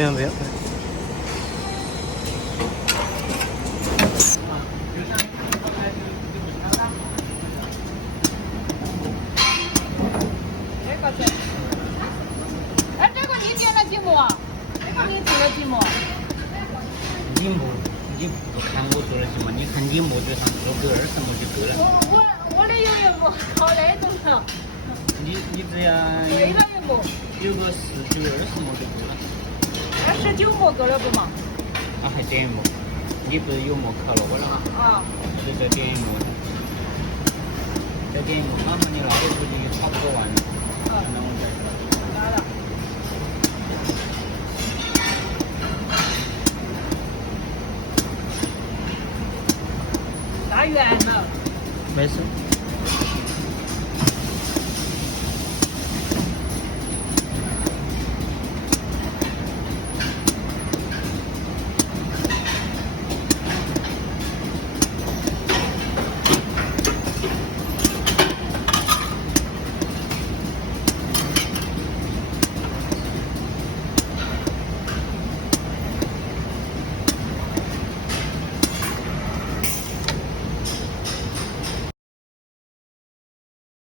不用不用。哎，这个你点了几毛啊？这个你做了几毛？你木，你不看我做了什么？你看你木就上做个20毛就够了。我的有一木好那种的。你只要这个一木有个19、20毛就够了。29毛够了不嘛？啊，还点一毛？你不是有毛烤了我了？啊。就再点一毛。再点一毛，妈妈你拿一